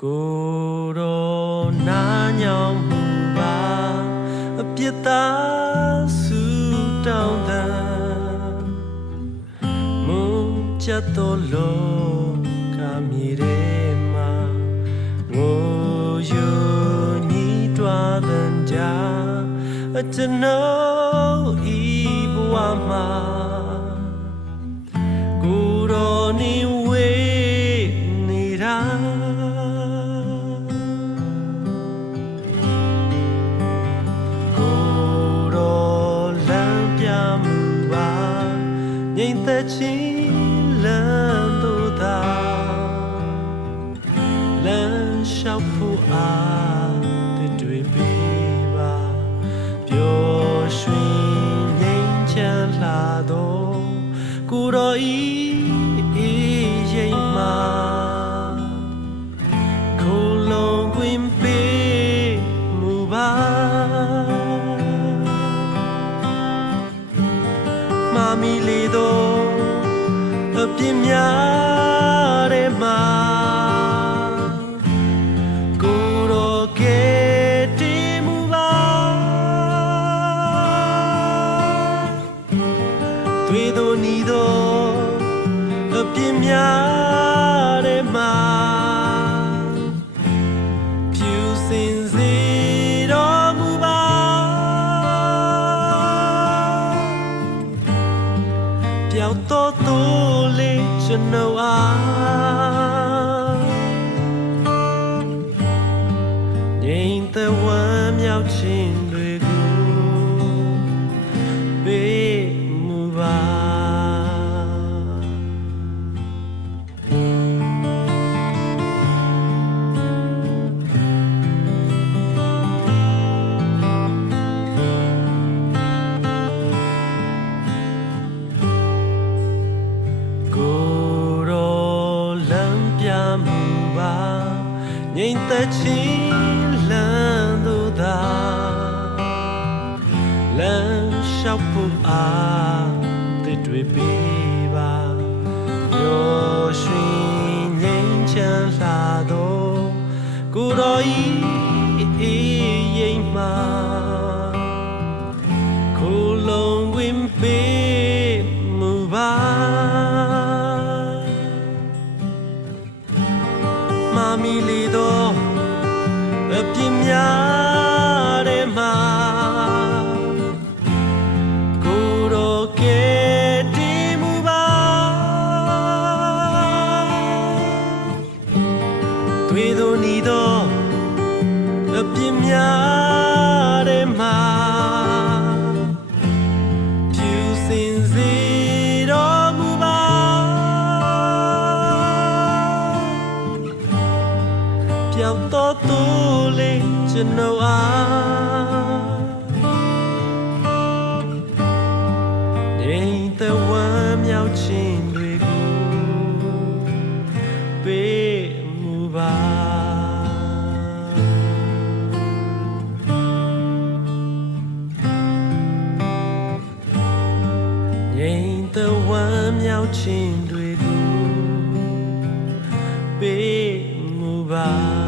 ကိုရောနာညောင်မှုပါအပြစ်သားစုတောင်းတမုန်းချက်တော်လောကမြေထဲမှာငိုယိုညှိတွားတဲ့ကြားအကျွန်ုပ်ဤဘဝမှာကိုရောနေဝေးနေတာငြိမ်သက်ခြင်းလမ်းတို့သာလမ်းလျှောက်ဖို့အားတွေ့ပေးပါပျော်ရွှင်ငြိမ်ချမ်းလာတော့ကိုတော်ဤအေးရိမ်မှာခိုလုံခွင့်ပေးမူပါမမီလေးတော့အပြင်းများတဲ့မှာကိုတော်ကဲတီးမူပါတွေ့တော်နီတော့အပြင်းများတဲ့မှာဖြူစင်စေတော်မူပါပျောက်တော့တော်လေးကျွန်တော်အားငြိမ်သက်ဝမ်းမြောက်ခြင်းတွေကိုပေးမူပါငြိမ်သက်ခြင်းလမ်းတို့သာလမ်းလျှောက်ဖို့အားတွေ့ပေးပါပျော်ရွှင်ငြိမ်ချမ်းလာတော့ကိုတော်ဤအေးရိမ်မှာခိုလုံခွင့်ပေးမူပါမမီလေးတော့အပြင်းများတဲ့မှာကိုတော်ကဲတီးမူပါတွေ့တော်နီတော့အပြင်းများတဲ့မှာဖြူစင်စေတော်မူပါပျောက်တော့သူလေးကျွန်တော်အားငြိမ်သက်ဝမ်းမြောက်ခြင်းတွေကိုပေးမူပါငြိမ်သက်ဝမ်းမြောက်ခြင်းတွေကိုပေးမူပါ